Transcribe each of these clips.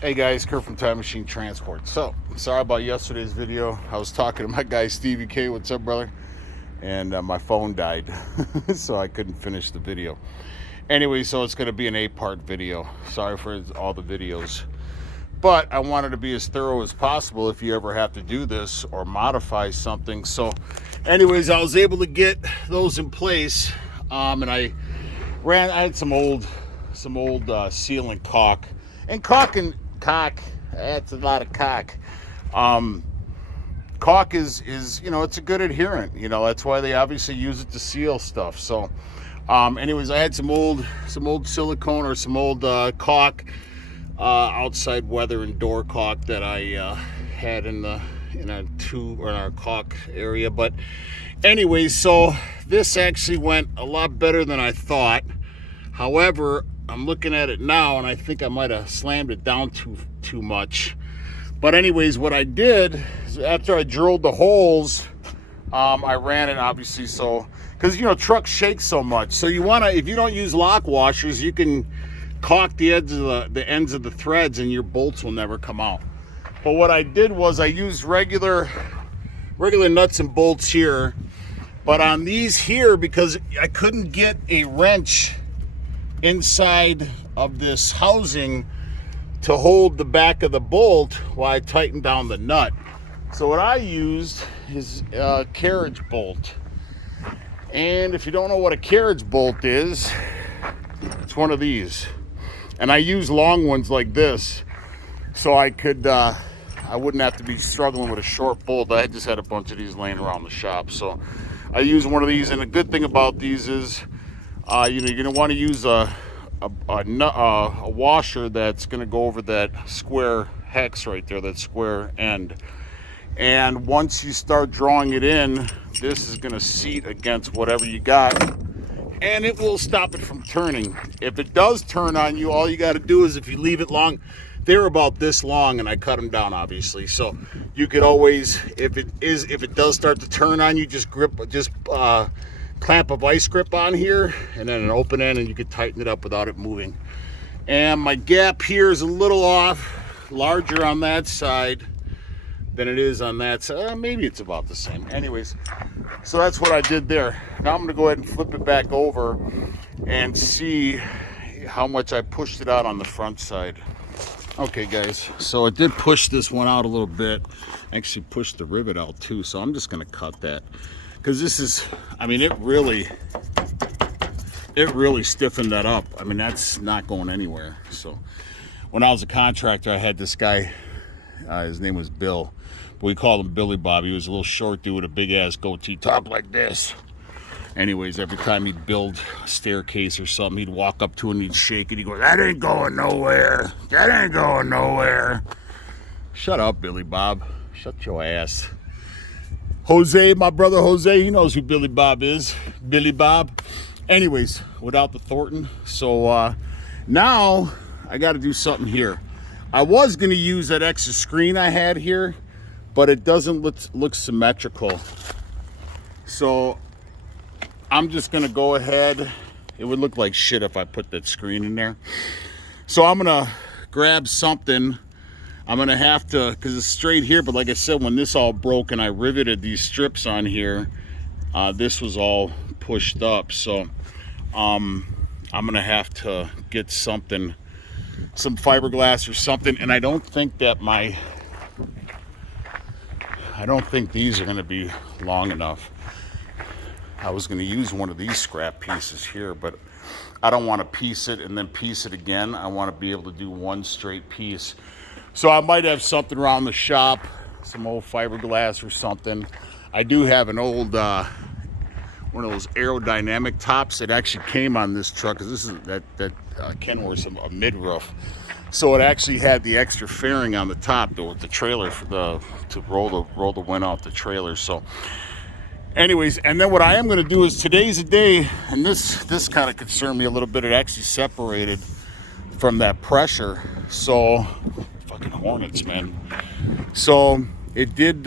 Hey guys, Kurt from Time Machine Transport. So, I'm sorry about yesterday's video. I was talking to my guy Stevie K. What's up, brother? And my phone died, so I couldn't finish the video. Anyway, so it's going to be an 8-part video. Sorry for all the videos. But I wanted to be as thorough as possible if you ever have to do this or modify something. So, anyways, I was able to get those in place. And I had some old seal and caulk. And caulk, that's a lot of caulk. Caulk is it's a good adherent. That's why they obviously use it to seal stuff. So, anyways, I had some old silicone or some old caulk, outside weather and door caulk that I had in our caulk area. But anyways, so this actually went a lot better than I thought. However, I'm looking at it now, and I think I might have slammed it down too much. But anyways, what I did is after I drilled the holes, I ran it obviously because trucks shake so much. So if you don't use lock washers, you can caulk the ends of the threads, and your bolts will never come out. But what I did was I used regular nuts and bolts here, but on these here, because I couldn't get a wrench inside of this housing to hold the back of the bolt while I tightened down the nut. So what I used is a carriage bolt. And if you don't know what a carriage bolt is, it's one of these. And I use long ones like this so I wouldn't have to be struggling with a short bolt. I just had a bunch of these laying around the shop. So I use one of these, and the good thing about these is you're going to want to use a washer that's going to go over that square hex right there, that square end. And once you start drawing it in, this is going to seat against whatever you got, and it will stop it from turning. If it does turn on you, all you got to do is, if you leave it long, they're about this long, and I cut them down obviously. So you could always, if it does start to turn on you, just clamp a vice grip on here and then an open end, and you can tighten it up without it moving. And my gap here is a little off, larger on that side than it is on that side. Maybe it's about the same. Anyways, so that's what I did there. Now I'm going to go ahead and flip it back over and see how much I pushed it out on the front side. Okay guys, so I did push this one out a little bit. I actually pushed the rivet out too, so I'm just going to cut that. Because this is, it really stiffened that up. That's not going anywhere. So when I was a contractor, I had this guy, his name was Bill, but we called him Billy Bob. He was a little short dude with a big ass goatee top like this. Anyways, every time he'd build a staircase or something, he'd walk up to it and he'd shake it. He'd go, "That ain't going nowhere. That ain't going nowhere." Shut up, Billy Bob. Shut your ass. Jose, my brother Jose, he knows who Billy Bob is. Billy Bob. Anyways, without the Thornton. So now I got to do something here. I was going to use that extra screen I had here, but it doesn't look symmetrical. So I'm just going to go ahead. It would look like shit if I put that screen in there. So I'm going to grab something. I'm going to have to, because it's straight here, but like I said, when this all broke and I riveted these strips on here, this was all pushed up. So I'm going to have to get something, some fiberglass or something. And I don't think these are going to be long enough. I was going to use one of these scrap pieces here, but I don't want to piece it and then piece it again. I want to be able to do one straight piece. So I might have something around the shop, some old fiberglass or something. I do have an old, one of those aerodynamic tops that actually came on this truck, because this is that Kenworth's a mid-roof. So it actually had the extra fairing on the top, though, with the trailer to roll the wind off the trailer. So anyways, and then what I am going to do is, today's a day, and this kind of concerned me a little bit. It actually separated from that pressure. So fucking hornets, man. So it did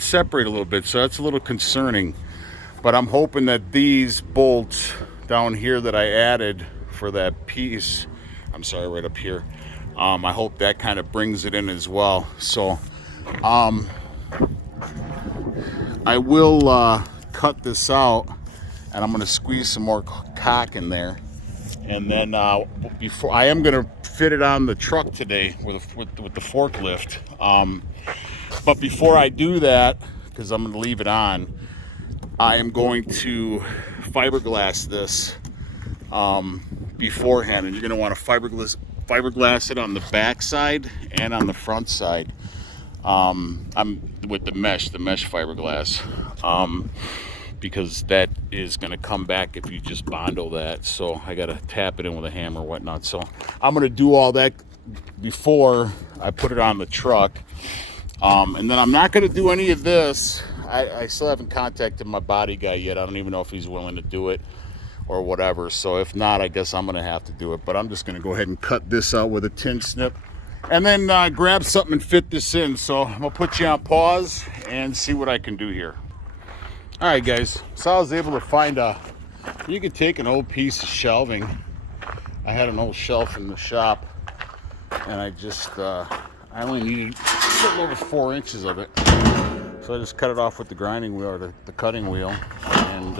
separate a little bit, so that's a little concerning. But I'm hoping that these bolts down here that I added for that piece, I'm sorry, right up here, I hope that kind of brings it in as well. So I will cut this out, and I'm going to squeeze some more cock in there, and then before I am going to fit it on the truck today with the forklift. But before I do that, because I'm going to leave it on, I am going to fiberglass this beforehand, and you're going to want to fiberglass it on the back side and on the front side. I'm with the mesh fiberglass, because that is going to come back if you just bondo that. So I got to tap it in with a hammer or whatnot. So I'm going to do all that before I put it on the truck. And then I'm not going to do any of this. I still haven't contacted my body guy yet. I don't even know if he's willing to do it or whatever. So if not, I guess I'm going to have to do it. But I'm just going to go ahead and cut this out with a tin snip, and then grab something and fit this in. So I'm going to put you on pause and see what I can do here. All right, guys. So I was able to find you could take an old piece of shelving. I had an old shelf in the shop, and I only needed a little over 4 inches of it. So I just cut it off with the grinding wheel, or the cutting wheel, and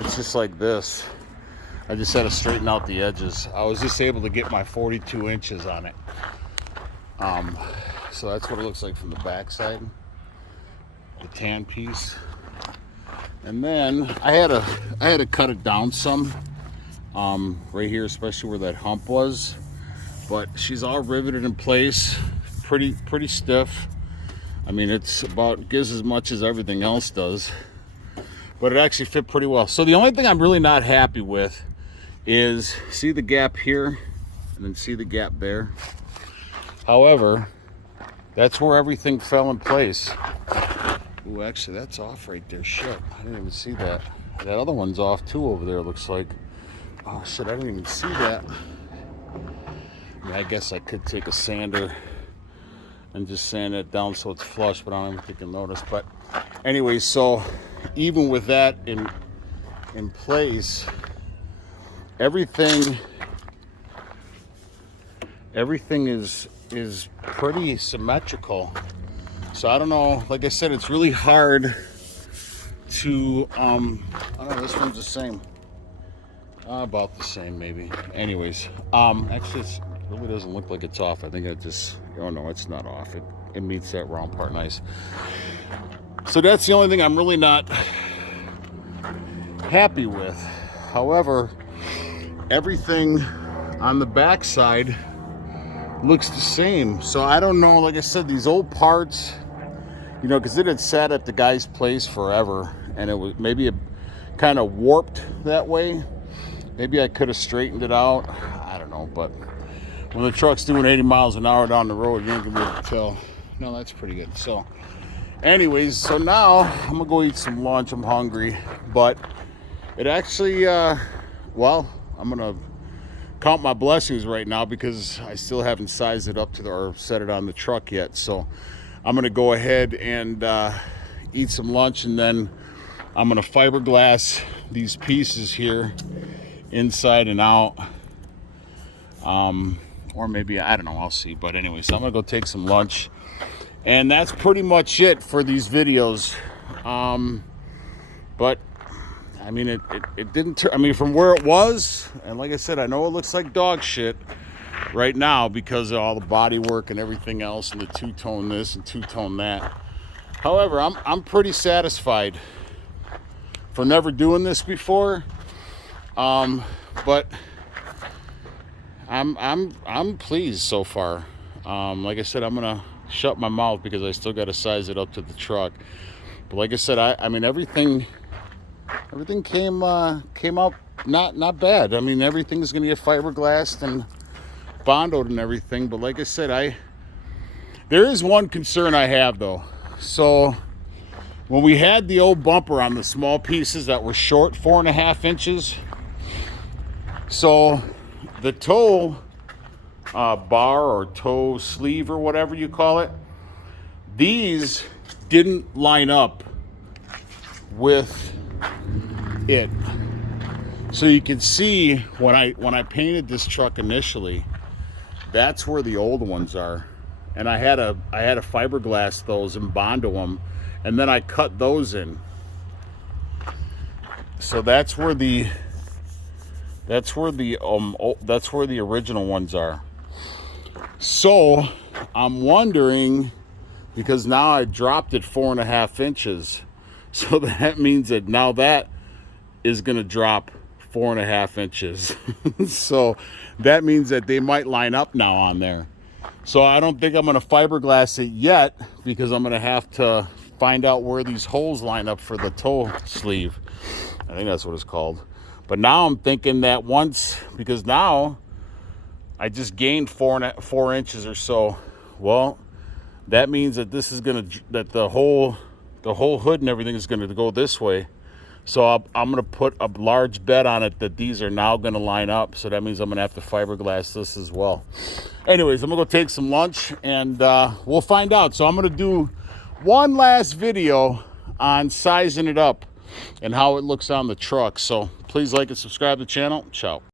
it's just like this. I just had to straighten out the edges. I was just able to get my 42 inches on it. So that's what it looks like from the back side, the tan piece. And then I had to cut it down some, right here, especially where that hump was. But she's all riveted in place, pretty stiff. I mean, it's gives as much as everything else does, but it actually fit pretty well. So the only thing I'm really not happy with is, see the gap here, and then see the gap there. However, that's where everything fell in place. Ooh, actually, that's off right there. Shit, I didn't even see that. That other one's off too over there, looks like. Oh shit, I didn't even see that. I mean, I guess I could take a sander and just sand it down so it's flush, but I don't even think you'll notice. But anyway, so even with that in place, everything is pretty symmetrical. So I don't know, like I said, it's really hard to I don't know, this one's the same, about the same maybe. Anyways, actually it really doesn't look like it's off. I think oh no, it's not off. It meets that round part nice. So that's the only thing I'm really not happy with. However, everything on the back side looks the same. So I don't know, like I said, these old parts, you know, because it had sat at the guy's place forever, and it was maybe it kind of warped that way. Maybe I could have straightened it out. I don't know, but when the truck's doing 80 miles an hour down the road, you ain't gonna be able to tell. No, that's pretty good. So anyways, so now I'm gonna go eat some lunch. I'm hungry, but it actually, well, I'm gonna count my blessings right now because I still haven't sized it up or set it on the truck yet. So I'm gonna go ahead and eat some lunch, and then I'm gonna fiberglass these pieces here inside and out. Or maybe, I don't know, I'll see. But anyway, so I'm gonna go take some lunch, and that's pretty much it for these videos. But I mean, it didn't turn, I mean, from where it was, and like I said, I know it looks like dog shit right now because of all the body work and everything else, and the two-tone this and two-tone that. However, I'm pretty satisfied for never doing this before. But I'm pleased so far. Like I said, I'm gonna shut my mouth because I still got to size it up to the truck. But like I said, I mean, everything came out not bad. I mean, everything's gonna get fiberglassed and bondoed and everything. But like I said, there is one concern I have though. So when we had the old bumper on the small pieces that were short, 4.5 inches, so the toe bar or toe sleeve or whatever you call it, these didn't line up with it. So you can see when I painted this truck initially, That's where the old ones are. And I had a fiberglass those and Bondo them, and then I cut those in. So that's where the original ones are. So I'm wondering, because now I dropped it 4.5 inches, so that means that now that is going to drop 4.5 inches. So that means that they might line up now on there. So I don't think I'm going to fiberglass it yet, because I'm going to have to find out where these holes line up for the toe sleeve. I think that's what it's called. But now I'm thinking that because now I just gained 4 inches or so. Well, that means that the whole hood and everything is going to go this way. So I'm going to put a large bet on it that these are now going to line up. So that means I'm going to have to fiberglass this as well. Anyways, I'm going to go take some lunch, and we'll find out. So I'm going to do one last video on sizing it up and how it looks on the truck. So please like and subscribe to the channel. Ciao.